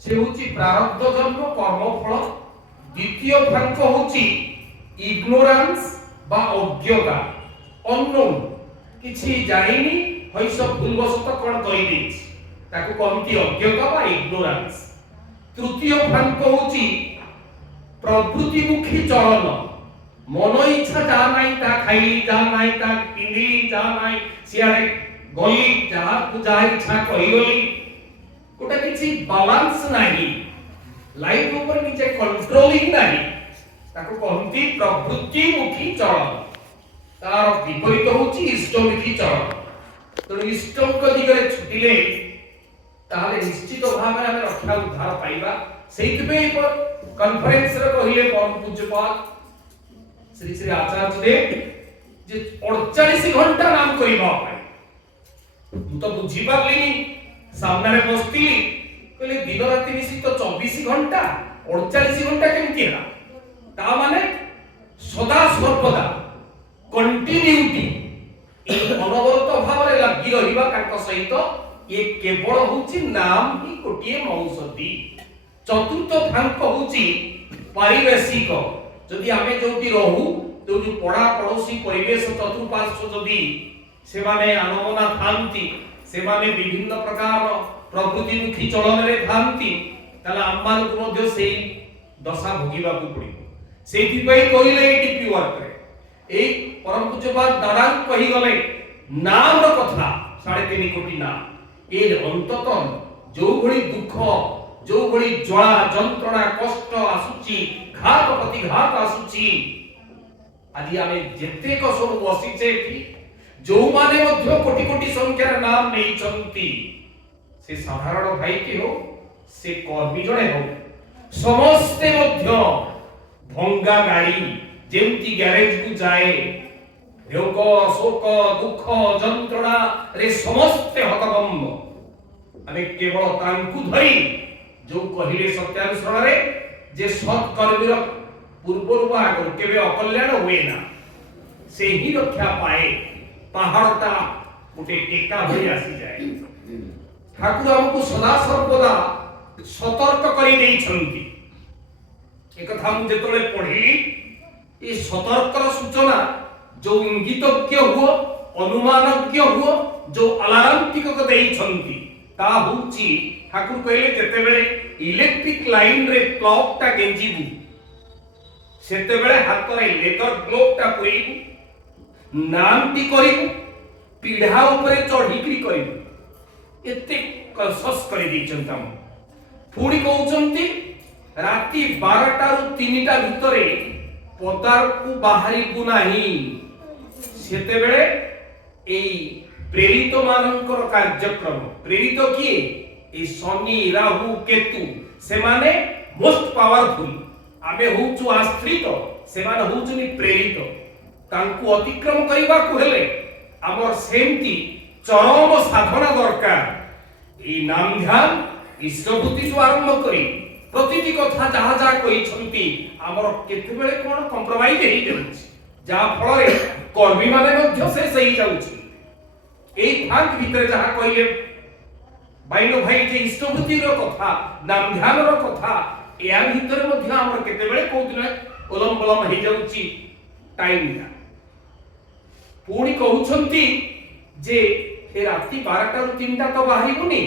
से होची प्रारब्ध जन्म कर्मफल। द्वितीय भाग होची इग्नोरेंस बा अज्ञता, अननोन, किछि जानिनी हइस भूलवशत कोन कहि देछि ताको कहंती अज्ञता बा इग्नोरेंस। तृतीय भाग होची प्रवृत्तिमुखी चलन, मन इच्छा जा नाही ता खाइली, जा नाही ता पिंदिली, जा नाही सियारे गली, जा तू जा इच्छा कहिगली, गोटा किछि बैलेंस नाही, लाइफ ऊपर निचे कंट्रोलिंग नाही, ताको कहंती प्रवृत्तिमुखी चलन। तार विपरीत होची इष्टमुखी चलन। तो इष्टक दिगरे छुटिले ताले निश्चित भाव में रक्षा उद्धार पाइबा। सेइतबे कॉन्फ्रेंस रे कहिले परम पूज्यपाद श्री श्री आचार्य देव जे 48 घंटा नाम करिबा पाए मु तो बुझी पारलिनी। सामने रे बसती कहले दिन राति मिसी तो 24 घंटा 48 घंटा केमति हला, ता माने सदा सर्वदा कंटिन्यूटी ए अनवरत भाव रे लागि रहिबा काक सहित ये केवल होची नाम ही कोटिए औषधि। चतुर्थ भाग होची पारिवेशिक, जदि आमे जोटी रहू तो जो पड़ा पड़ोसी परिवेश चतुर्पार्श्व जदि से माने अनमना थांती, से माने विभिन्न प्रकार प्रवृत्तिमुखी चलन रे थांती, ताला आम्मान को मध्य सेई दशा भोगिबा को पड़िबो। सेथि पई कहिले एटी प्योर करे ए परम पूज्यपाद दादा कहि गले नाम रो कथा 3.5 कोटी नाम ए अंततन जो भली दुख, जो भली ज्वाला जंत्रणा कष्ट आसुची, घात प्रतिघात आसुची, आदि आमे जेते को सब बसिचे कि जो माने मध्य कोटि कोटि संख्यार नाम नै चंती, से साधारण भाई के हो से कर्मी जणे हो, समस्ते मध्य भंगा गाड़ी जेमती गैरेज को जाए रोग शोक दुख जंत्रणा रे समस्ते हतभम्ब। आमे केवल तांकु धरी जो कहिले सत्यानुसरण रे जे सत् कर्मीर पूर्वरु आगर केबे अकल्याण हुए ना, से ही रक्षा पाए, पहाड़ता गोटे टेका भई आसी जाए। ठाकुर हमको सदा सर्वदा सतर्क करी देई छंती। एक कथा हम जेतले पढिली ए सतर्कर सूचना जो इंगितज्ञ हुओ, अनुमानज्ञ हुओ, जो अलार्मटिक को देई छंती ता होची ठाकुर कहले जेते बेले इलेक्ट्रिक लाइन रे प्लग ता गेंजीबू सेते बेले हाथ रे लेदर ग्लोव ता कोइबू, नाम टी करिबू, पीढ़ा ऊपर चढ़ीकरी करिबू, एते कलसस करि दै चंता। पुणी कहउचंती राती 12टा रु 3टा भितरे पदार को बाहरिबू नाही। सेते बेले एई प्रेरित मानकर कार्यक्रम, प्रेरित किए ए शनि राहु केतु से माने मोस्ट पावरफुल, आमे होचु आश्रित, से माने होचुनी प्रेरित, तांकु अतिक्रम करिबा को हेले हमर सेमती चरम साधना दरकार। ए नाम ध्यान ईश्वरभूति जो आरंभ करी प्रतिटी कथा जहा जहा कहि छंती हमर केते बेले कोन कंप्रोमाइज हेई जाउछि, जा फल रे कर्मी माने मध्य से सही जाउछि। एई भाग भीतर जहा कहिले बाइनो भाई जे इष्टभूति रो कथा, नाम ध्यान रो कथा, या भीतर मध्य हमर केते बेले को दिन ओलम बलम हेई जाउछि टाइम ता। पुणी कहउछंती जे ए राती 12टा रु 3टा तो बाहरिबुनी,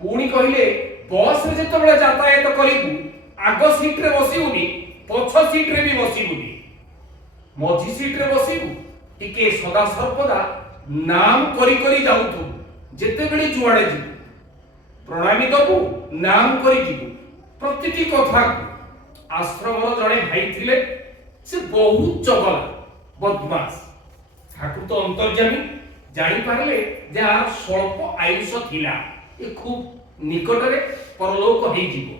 पुणी कहिले बस रे जते बेले यातायात करिबू आग सीट रे बसिबुनी, पछ सीट रे भी बसिबुनी, मझी सीट रे बसिबू, टिके सदा सर्वदा नाम करी करी जाउथु। जेते बेले जुआडे जिबू प्रणामी दबू, नाम करी जिबू, प्रतिटी कथा आश्रम जड़े भाई थिले से बहुत चगला बदमाश। ठाकुर तो अंतर्जामी जानी पारले जे आ स्वल्प आयुष थिला, ए खूब निकट रे परलोक हेई जिवो।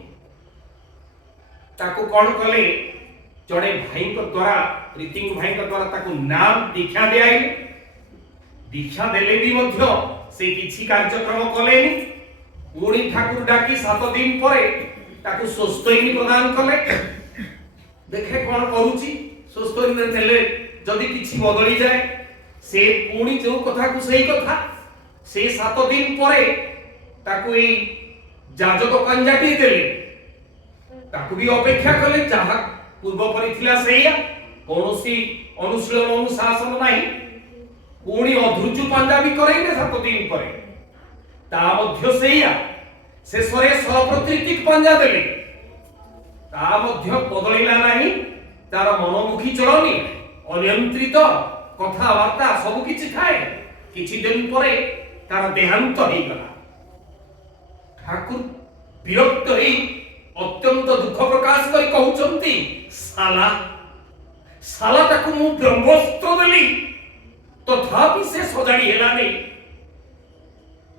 ताको कोन कले जड़े भाई को द्वारा रीतिंग भाई को द्वारा ताको नाम दीक्षा देआई, दीक्षा देले भी मध्य से किछि कार्यक्रम कलेनी। पुणी ठाकुर डाकी 7 दिन परे ताको स्वस्तैनी प्रदान कले। देखे कोन करूची स्वस्तैनी देले जदि किछि बदली जाए से पुणी जो कथा को सही कथा से 7 दिन परे ताको ए ଯାଜକ କଞ୍ଜାଟି ଦେଲେ, ତାକୁ ବି ଅପେକ୍ଷା କଲେ, ଯାହା ପୂର୍ବ ପରି ଥିଲା ସେଇଆ, କୌଣସି ଅନୁଶୀଳନ ଅନୁଶାସନ ନାହିଁ। ପୁଣି ଅଧୁର୍ଜୁ ପାଞ୍ଜା ବି କରାଇଲେ 7 ଦିନ ପରେ, ତା ମଧ୍ୟ ସେଇଆ। ଶେଷରେ ସପ୍ରକୃତିକ ପାଞ୍ଜା ଦେଲେ, ତା ମଧ୍ୟ ବଦଳିଲା ନାହିଁ। ତାର ମନମୁଖୀ ଚଳନି, ଅନିୟନ୍ତ୍ରିତ କଥାବାର୍ତ୍ତା ସବୁ କିଛି ଥାଏ। କିଛି ଦିନ ପରେ ତାର ଦେହାନ୍ତ ହେଇଗଲା। ଠାକୁର ବିରକ୍ତ ହେଇ ଅତ୍ୟନ୍ତ ଦୁଃଖ ପ୍ରକାଶ କରି କହୁଛନ୍ତି, ଶାଲାଟାକୁ ମୁଁ ବ୍ରହ୍ମସ୍ତ୍ର ଦେଲି, ତଥାପି ସେ ସଜାଡ଼ି ହେଲାନି।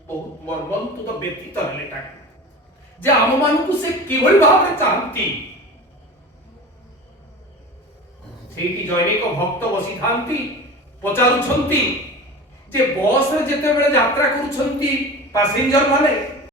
ବହୁତ ମର୍ମନ୍ତୁଦ ବ୍ୟତୀତ ହେଲେ ଠାକୁର ଯେ ଆମମାନଙ୍କୁ ସେ କିଭଳି ଭାବରେ ଚାହାନ୍ତି। ସେଇଠି ଜୈନିକ ଭକ୍ତ ବସିଥାନ୍ତି, ପଚାରୁଛନ୍ତି ଯେ ବସରେ ଯେତେବେଳେ ଯାତ୍ରା କରୁଛନ୍ତି ପାସେଞ୍ଜର ମାନେ,